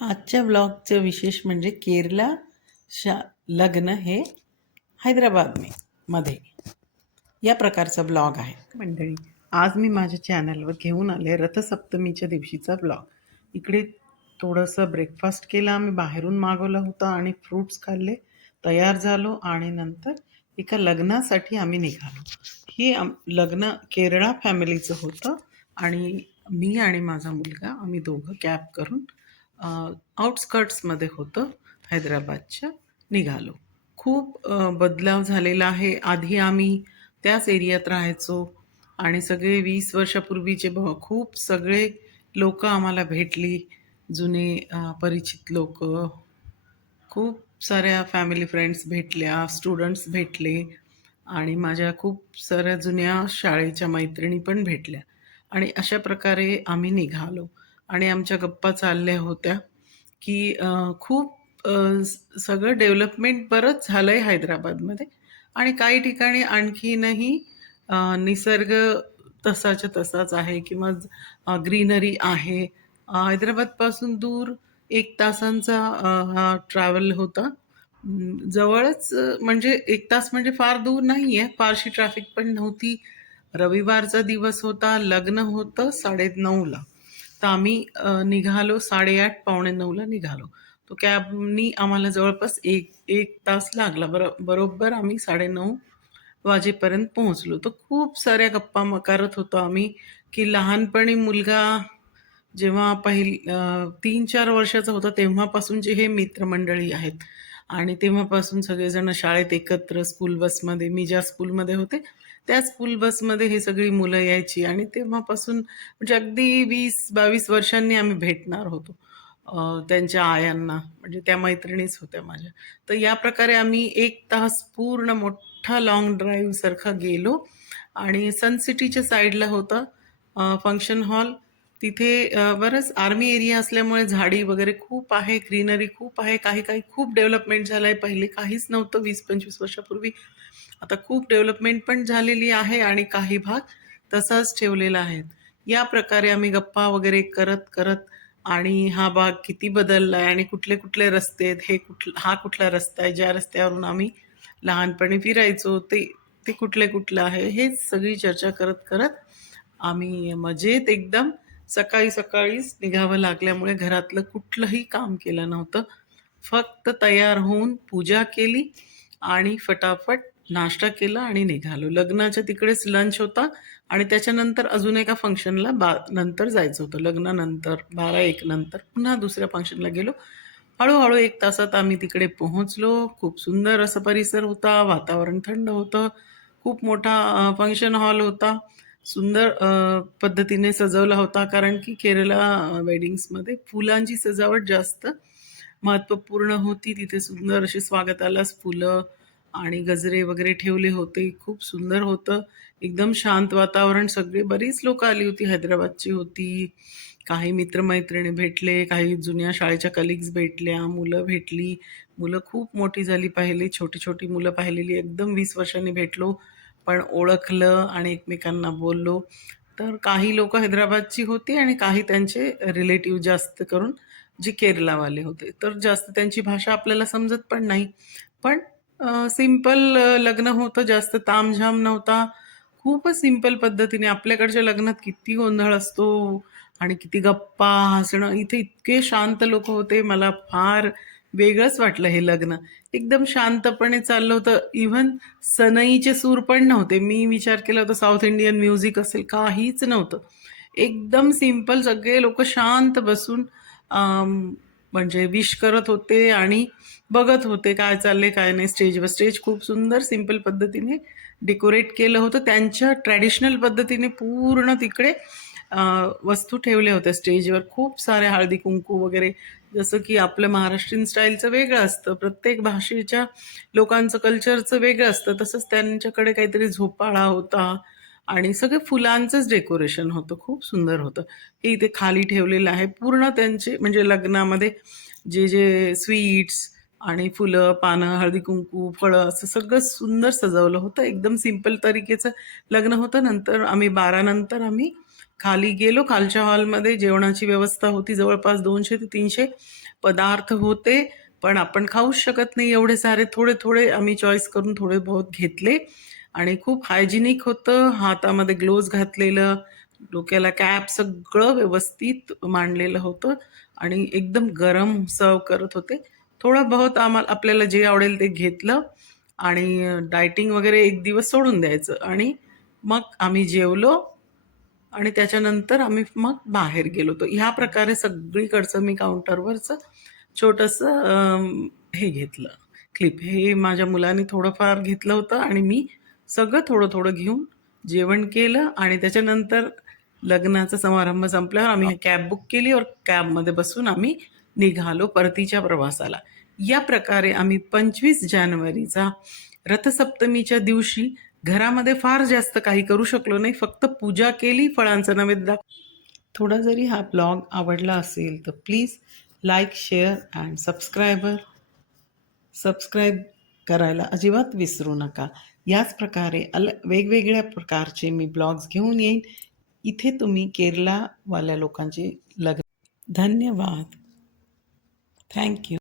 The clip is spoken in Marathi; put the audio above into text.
आजच्या ब्लॉगचं विशेष म्हणजे केरला लग्न हे मध्ये या प्रकारचा ब्लॉग आहे मंडळी. आज मी माझ्या चॅनलवर घेऊन आले रथसप्तमीच्या दिवशीचा ब्लॉग. इकडे थोडंसं ब्रेकफास्ट केला, आम्ही बाहेरून मागवला होता आणि फ्रूट्स खाल्ले, तयार झालो आणि नंतर एका लग्नासाठी आम्ही निघालो. लग्न केरळा फॅमिलीचं होतं आणि मी आणि माझा मुलगा आम्ही दोघं कॅब करून आउटस्कर्ट्समध्ये होतं हैदराबादच्या, निघालो. खूप बदलाव झालेला आहे. आधी आम्ही त्याच एरियात राहायचो आणि सगळे 20 वर्षापूर्वीचे खूप सगळे लोक आम्हाला भेटली, जुने परिचित लोक, खूप साऱ्या फॅमिली फ्रेंड्स भेटल्या, स्टुडंट्स भेटले आणि माझ्या खूप साऱ्या जुन्या शाळेच्या मैत्रिणी पण भेटल्या आणि अशा प्रकारे आम्ही निघालो आणि आमच्या गप्पा चालल्या होत्या की खूप सगळं डेव्हलपमेंट बरंच झालं आहे हैदराबादमध्ये आणि काही ठिकाणी आणखीनही निसर्ग तसाच्या तसाच आहे किंवा ग्रीनरी आहे. हैदराबादपासून दूर 1 तासांचा हा ट्रॅव्हल होता. जवळच म्हणजे 1 तास म्हणजे फार दूर नाही आहे, फारशी ट्रॅफिक पण नव्हती. रविवारचा दिवस होता, लग्न होतं 9:30ला. तर आम्ही निघालो 8:30 पावणे 9ला निघालो. तो कॅबनी आम्हाला जवळपास एक तास लागला. बरोबर आम्ही 9:30 वाजेपर्यंत पोहोचलो. तर खूप साऱ्या गप्पा करत होतो आम्ही, की लहानपणी मुलगा जेव्हा 3-4 वर्षाचा होता तेव्हापासूनचे हे मित्रमंडळी आहेत आणि तेव्हापासून सगळेजण शाळेत एकत्र स्कूल बसमध्ये, मी ज्या स्कूलमध्ये होते त्या स्कूल बसमध्ये हे सगळी मुलं यायची आणि तेव्हापासून म्हणजे अगदी 20-22 वर्षांनी आम्ही भेटणार होतो त्यांच्या आयांना, म्हणजे त्या मैत्रिणीच होत्या माझ्या. तर या प्रकारे आम्ही 1 तास पूर्ण मोठा लॉंग ड्राईव्ह सारखा गेलो आणि सन सिटीच्या साईडला होता फंक्शन हॉल. तिथे बरंच आर्मी एरिया असल्यामुळे झाडी वगैरे खूप आहे, ग्रीनरी खूप आहे. काही काही खूप डेव्हलपमेंट झालं आहे. पहिले काहीच नव्हतं 20-25 वर्षापूर्वी. आता खूप डेव्हलपमेंट पण झालेली आहे आणि काही भाग तसाच ठेवलेला आहे. या प्रकारे आम्ही गप्पा वगैरे करत करत आणि हा भाग किती बदलला आहे आणि कुठले कुठले रस्ते आहेत, हा कुठला रस्ता आहे, ज्या रस्त्यावरून आम्ही लहानपणी फिरायचो ते कुठलं आहे, हे सगळी चर्चा करत करत आम्ही मजेत एकदम सकाळी सकाळीच निघावं लागल्यामुळे घरातलं कुठलंही काम केलं नव्हतं. फक्त तयार होऊन पूजा केली आणि फटाफट नाश्ता केला आणि निघालो. लग्नाच्या तिकडेच लंच होता आणि त्याच्यानंतर अजून एका फंक्शनला नंतर जायचं होतं. लग्नानंतर 12-1 नंतर पुन्हा दुसऱ्या फंक्शनला गेलो. हळूहळू 1 तासात आम्ही तिकडे पोहोचलो. खूप सुंदर असा परिसर होता, वातावरण थंड होतं, खूप मोठा फंक्शन हॉल होता, सुंदर पद्धतीने सजवला होता. कारण की केरला वेडिंग्समध्ये फुलांची सजावट जास्त महत्त्वपूर्ण होती. तिथे सुंदर अशी स्वागतालाच फुलं आणि गजरे वगैरे ठेवले होते. खूप सुंदर होतं. एकदम शांत वातावरण. बरीच लोकं आली होती, हैदराबादची होती. काही मित्रमैत्रिणी भेटले, काही जुन्या शाळेच्या कलीग्स भेटल्या, मुलं भेटली. मुलं खूप मोठी झाली पाहिली, छोटी-छोटी मुलं पाहिलेली. एकदम 20 वर्षांनी भेटलो, पण ओळखलं आणि एकमेकांना बोललो. तर काही लोकं हैदराबादची होती आणि काही त्यांचे रिलेटिव्ह, जास्त करून जे केरलावाले होते. तर जास्त त्यांची भाषा आपल्याला समजत पण नाही. पण सिंपल लग्न होतं, जास्त तामझाम नव्हता. खूपच सिंपल पद्धतीने. आपल्याकडच्या लग्नात किती गोंधळ असतो आणि किती गप्पा, हसणं. इथे इतके शांत लोकं होते. मला फार वेगळंच वाटलं हे लग्न. एकदम शांतपणे चाललं होतं. इव्हन सनईचे सूर पण नव्हते. मी विचार केला होता साऊथ इंडियन म्युझिक असेल, काहीच नव्हतं. एकदम सिंपल सगळे लोकं शांत बसून म्हणजे विश करत होते आणि बघत होते काय चाललंय काय नाही स्टेजवर. स्टेज खूप सुंदर सिंपल पद्धतीने डेकोरेट केलं होतं. त्यांच्या ट्रॅडिशनल पद्धतीने पूर्ण तिकडे वस्तू ठेवल्या होत्या स्टेजवर. खूप साऱ्या हळदी कुंकू वगैरे, जसं की आपलं महाराष्ट्रीयन स्टाईलचं वेगळं असतं, प्रत्येक भाषेच्या लोकांचं कल्चरचं वेगळं असतं, तसंच त्यांच्याकडे काहीतरी झोपाळा होता आणि सगळं फुलांचंच डेकोरेशन होतं. खूप सुंदर होतं. हे इथे खाली ठेवलेलं आहे. पूर्ण त्यांचे म्हणजे लग्नामध्ये जे जे स्वीट्स आणि फुलं, पानं, हळदी-कुंकू, फळं असं सगळं सुंदर सजवलं होतं. एकदम सिंपल तरीकेचं लग्न होतं. नंतर आम्ही 12 नंतर आम्ही खाली गेलो. खालच्या हॉलमध्ये जेवणाची व्यवस्था होती. जवळपास 200 ते 300 पदार्थ होते. पण आपण खाऊच शकत नाही एवढे सारे. थोडे-थोडे आम्ही चॉईस करून थोडे बहुत घेतले आणि खूप हायजिनिक होतं. हातामध्ये ग्लोव्ज घातलेलं, डोक्याला कॅप, सगळं व्यवस्थित मांडलेलं होतं आणि एकदम गरम सर्व्ह करत होते. थोडं बहुत आपल्याला जे आवडेल ते घेतलं आणि डायटिंग वगैरे एक दिवस सोडून द्यायचं आणि मग आम्ही जेवलो आणि त्याच्यानंतर आम्ही मग बाहेर गेलो. तर ह्या प्रकारे सगळीकडचं मी काउंटरवरचं छोटंसं हे घेतलं क्लिप. हे माझ्या मुलाने थोडंफार घेतलं होतं आणि मी सगळं थोडं-थोडं घेऊन जेवण केलं आणि त्याच्यानंतर लग्नाचा समारंभ संपल्यावर आम्ही कॅब बुक केली और कॅबमध्ये बसून आम्ही निघालो परतीच्या प्रवासाला. या प्रकारे आम्ही 25 जानेवारीचा रथसप्तमीच्या दिवशी घरामध्ये फार जास्त काही करू शकलो नाही. फक्त पूजा केली, फळांचा नैवेद्य थोडा जरी हा ब्लॉग आवडला असेल तर please like, share and subscribe करायला अजिबात विसरू नका. याच प्रकारे वेगवेगळ्या प्रकारचे मी ब्लॉग्स घेऊन येईन. इथे तुम्ही केरलावाल्या लोकांचे लग्न. धन्यवाद. Thank you.